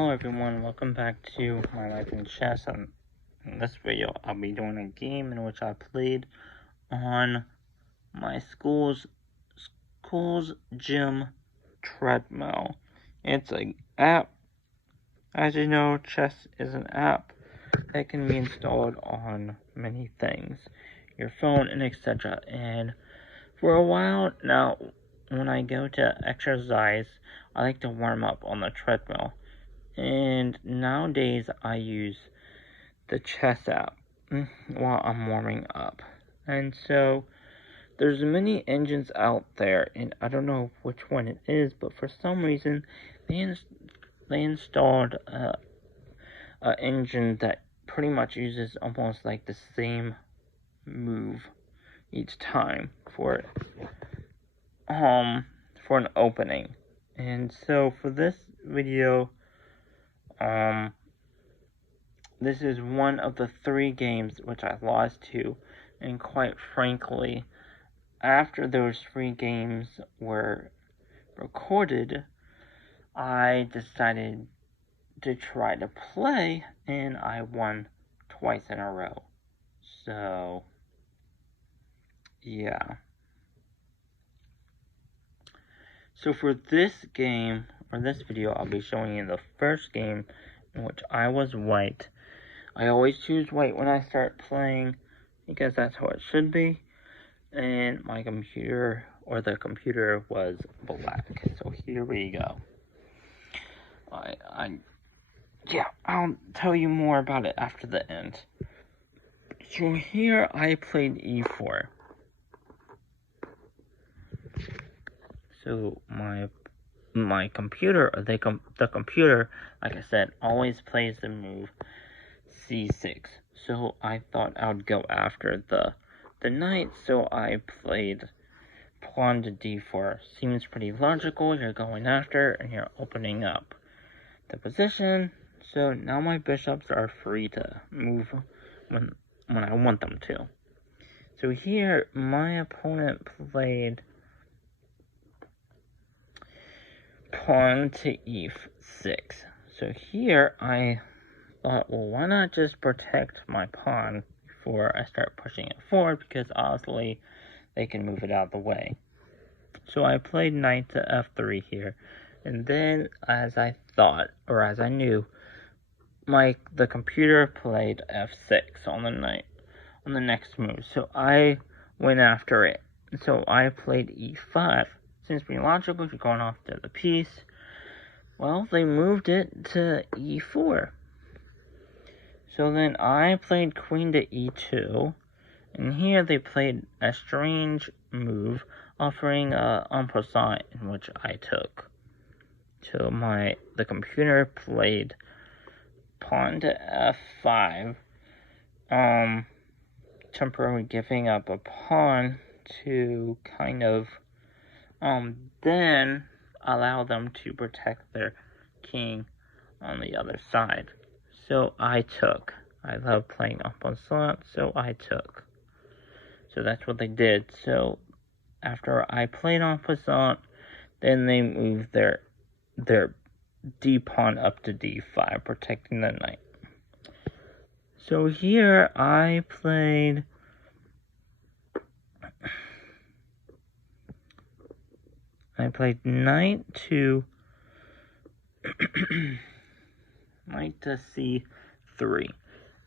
Hello everyone, welcome back to My Life in Chess. In this video, I'll be doing a game in which I played on my school's gym treadmill. It's an app. As you know, chess is an app that can be installed on many things, your phone and etc. And for a while now, when I go to exercise, I like to warm up on the treadmill. And nowadays I use the chess app while I'm warming up. And so there's many engines out there, and I don't know which one it is, but for some reason they installed a engine that pretty much uses almost like the same move each time for an opening. And so for this video, this is one of the 3 games which I lost to, and quite frankly, after those 3 games were recorded, I decided to try to play, and I won twice in a row. So, yeah. So for this game, or this video, I'll be showing you the first game in which I was white. I always choose white when I start playing, because that's how it should be. And my computer, or the computer, was black. So here we go. I'll tell you more about it after the end. So here I played e4. So my computer, or the computer, like I said, always plays the move c6. So I thought I would go after the knight, so I played pawn to d4. Seems pretty logical. You're going after and you're opening up the position. So now my bishops are free to move when I want them to. So here my opponent played pawn to e6. So here I thought, well, why not just protect my pawn before I start pushing it forward, because obviously they can move it out of the way. So I played knight to f3 here, and then as I thought, or as I knew, the computer played f6 on the knight on the next move. So I went after it. So I played e5. Seems pretty logical. You're going after the piece. Well, they moved it to e4. So then I played queen to e2, and here they played a strange move, offering en passant, in which I took. So the computer played pawn to f5, temporarily giving up a pawn to kind of then allow them to protect their king on the other side. So I took. I love playing en passant, so I took. So that's what they did. So after I played en passant, then they moved their d pawn up to d5, protecting the knight. So here I played knight to knight to c3,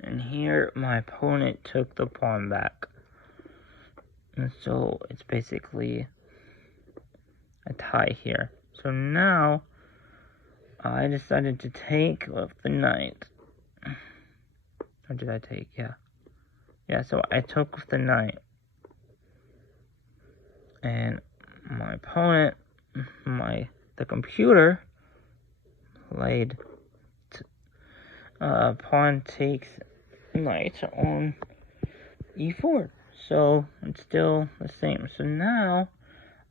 and here my opponent took the pawn back, and so it's basically a tie here. So now I decided to take with the knight. Or did I take? Yeah, so I took with the knight, and my opponent, the computer, played pawn takes knight on e4. So it's still the same. So now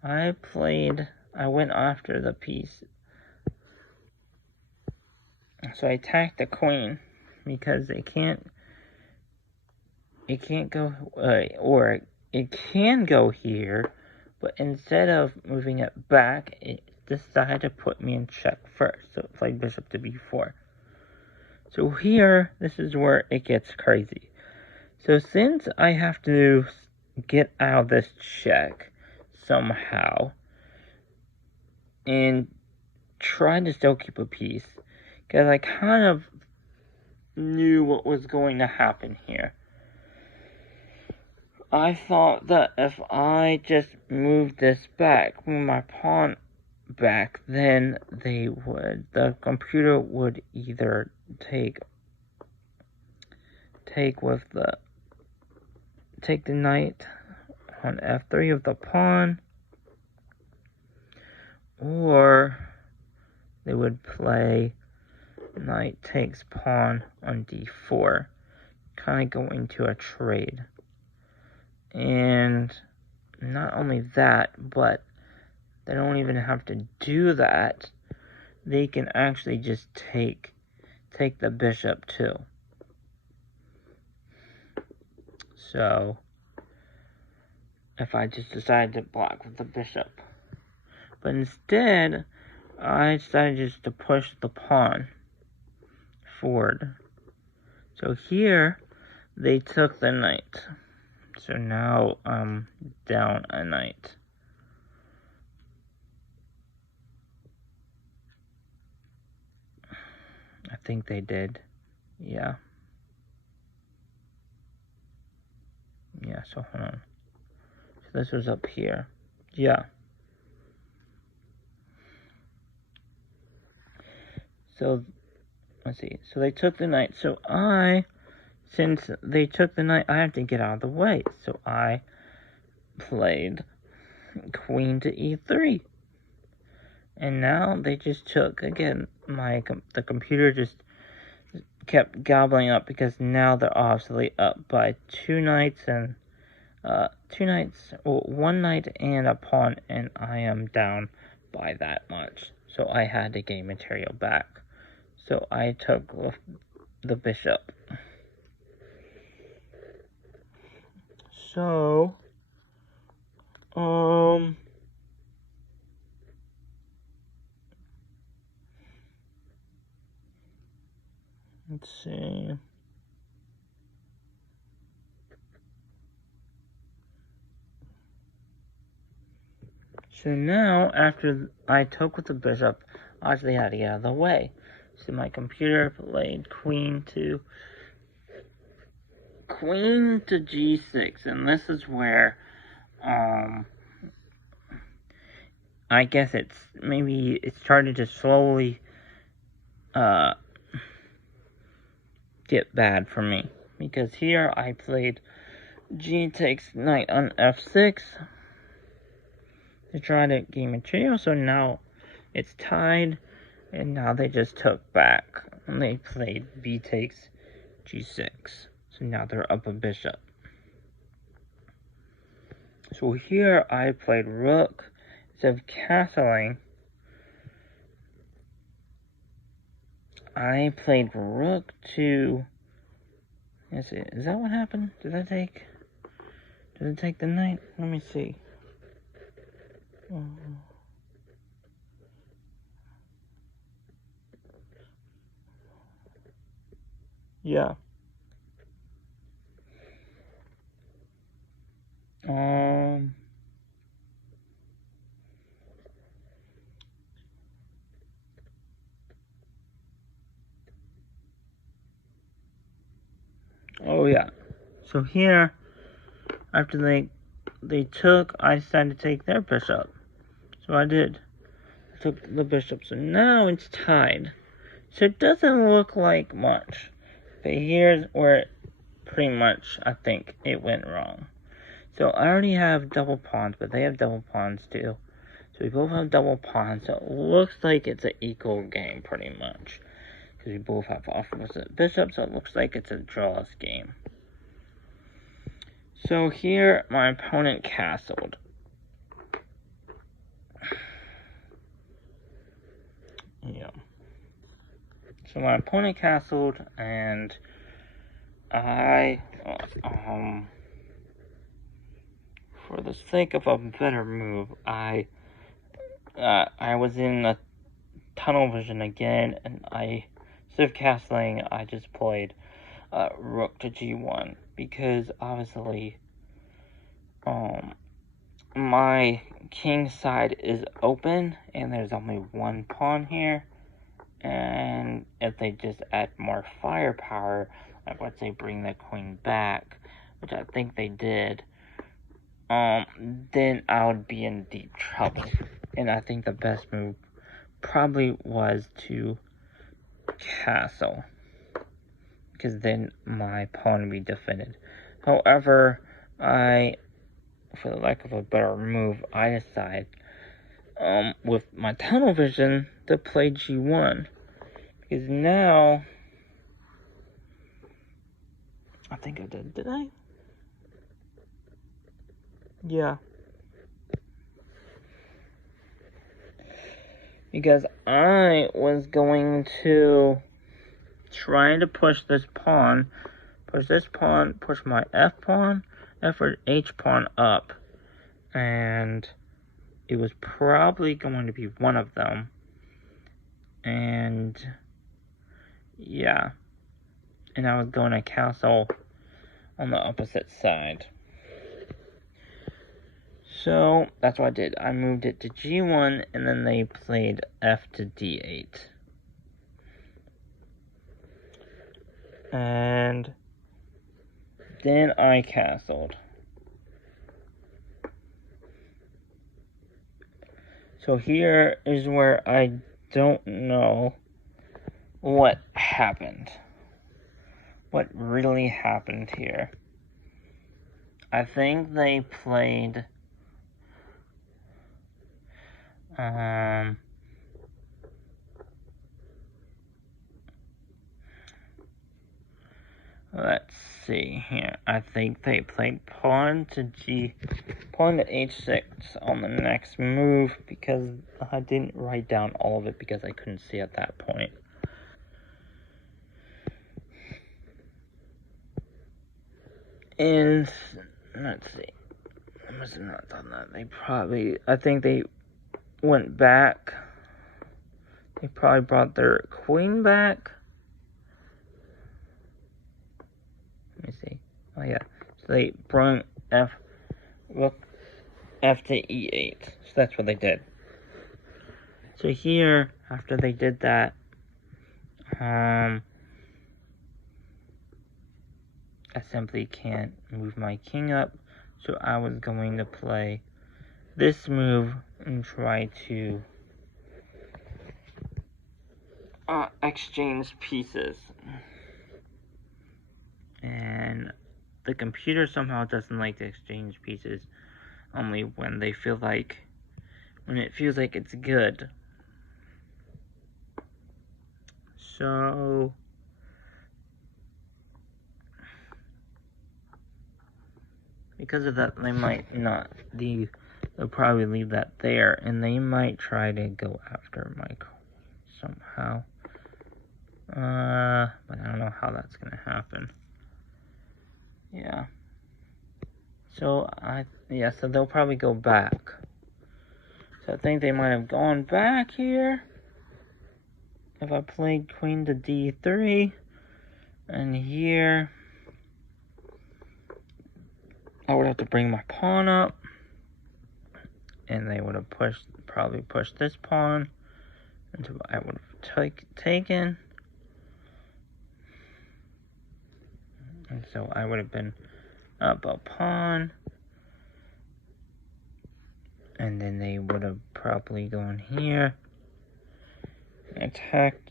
I went after the piece. So I attacked the queen, because it can't go, or it can go here, but instead of moving it back, decided to put me in check first. So it played bishop to b4. So here, this is where it gets crazy. So since I have to get out of this check somehow and try to still keep a piece, because I kind of knew what was going to happen here. I thought that if I just moved this back, move my pawn back, then the computer would either take the knight on f3 of the pawn, or they would play knight takes pawn on d4, kind of go into a trade. And not only that, but they don't even have to do that. They can actually just take the bishop too. So if I just decided to block with the bishop. But instead, I decided just to push the pawn forward. So here, they took the knight. So now I'm down a knight. I think they did. Yeah. Yeah, so hold on. So this was up here. Yeah. So, let's see. So they took the knight. So since they took the knight, I have to get out of the way. So I played queen to e3. And now they just took, again, the computer just kept gobbling up because now they're obviously up by two knights, one knight and a pawn, and I am down by that much. So I had to gain material back. So I took the bishop. So, let's see. So now, after I took with the bishop, I actually had to get out of the way. So my computer played queen to g6, and this is where, I guess it's started to slowly, get bad for me. Because here I played g takes knight on f6 to try to gain material, so now it's tied, and now they just took back, and they played b takes g6, so now they're up a bishop. So here I played rook, instead of castling, I played rook to, let's see, is that what happened? Did it take the knight? Let me see. Yeah. Oh yeah. So here, after they took, I decided to take their bishop. So I did. I took the bishop. So now it's tied. So it doesn't look like much. But here's where pretty much I think it went wrong. So I already have double pawns, but they have double pawns too. So we both have double pawns, so it looks like it's an equal game pretty much. Because we both have opposite bishops, so it looks like it's a draws game. So here, my opponent castled. Yeah. So my opponent castled, and I, for the sake of a better move, I I was in a tunnel vision again, and instead of castling, I just played rook to g1 because obviously, my king side is open, and there's only one pawn here. And if they just add more firepower, like let's say bring the queen back, which I think they did, then I would be in deep trouble. And I think the best move probably was to castle, because then my pawn would be defended. However, for the lack of a better move, I decide, with my tunnel vision, to play g1. Because now, I think I did I? Yeah. Because I was going to try to push this pawn, push my f pawn, f or h pawn up. And it was probably going to be one of them. And yeah. And I was going to castle on the opposite side. So that's what I did. I moved it to g1, and then they played f to d8. And then I castled. So here is where I don't know what happened. What really happened here. I think they played let's see here. I think they played pawn to h6 on the next move, because I didn't write down all of it because I couldn't see at that point. And let's see. I must have not done that. I think they went back. They probably brought their queen back. Let me see. Oh yeah. So they brought f to e8. So that's what they did. So here, after they did that, I simply can't move my king up. So I was going to play this move and try to exchange pieces. And the computer somehow doesn't like to exchange pieces, only when it feels like it's good. So because of that, they might not. They'll probably leave that there, and they might try to go after my queen somehow. But I don't know how that's gonna happen. Yeah. So so they'll probably go back. So I think they might have gone back here. If I played queen to d3, and here I would have to bring my pawn up, and they would have probably pushed this pawn until I would have taken, and so I would have been up a pawn, and then they would have probably gone here, attacked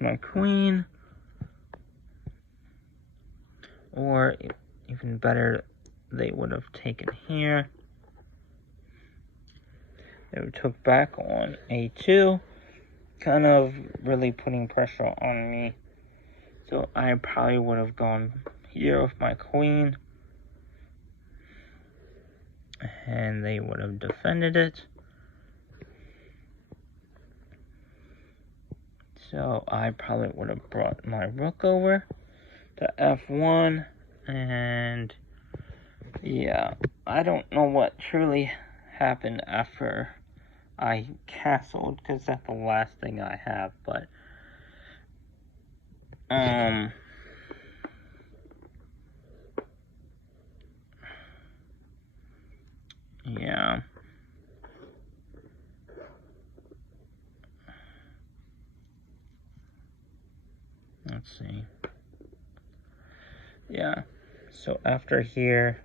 my queen, or even better, they would have taken here. They would have took back on a2, kind of really putting pressure on me. So I probably would have gone here with my queen, and they would have defended it. So I probably would have brought my rook over to f1, and yeah. I don't know what truly happened after I castled, because that's the last thing I have, but yeah. Let's see. Yeah. So after here,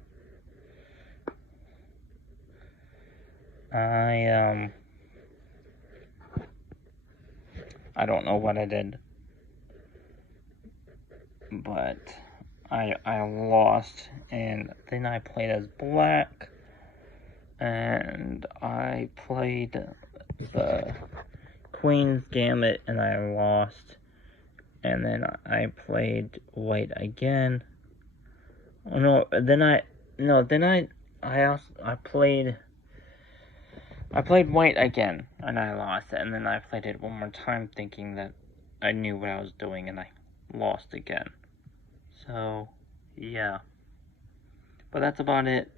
I don't know what I did, but I lost, and then I played as black, and I played the Queen's Gambit, and I lost, and then I played white again. Oh no, then I played white again, and I lost, and then I played it one more time thinking that I knew what I was doing, and I lost again. So, yeah. But that's about it.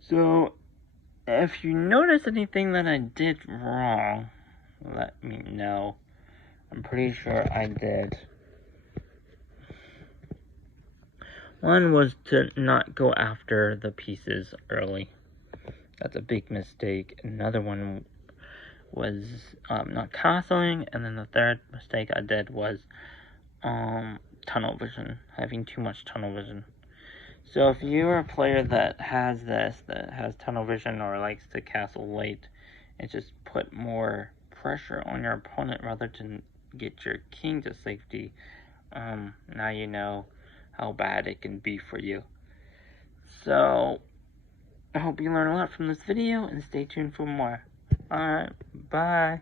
So, if you notice anything that I did wrong, let me know. I'm pretty sure I did. One was to not go after the pieces early. That's a big mistake. Another one was not castling, and then the third mistake I did was tunnel vision, having too much tunnel vision. So if you're a player that has tunnel vision or likes to castle late, and just put more pressure on your opponent rather than get your king to safety, now you know how bad it can be for you. So I hope you learn a lot from this video, and stay tuned for more. Alright, bye.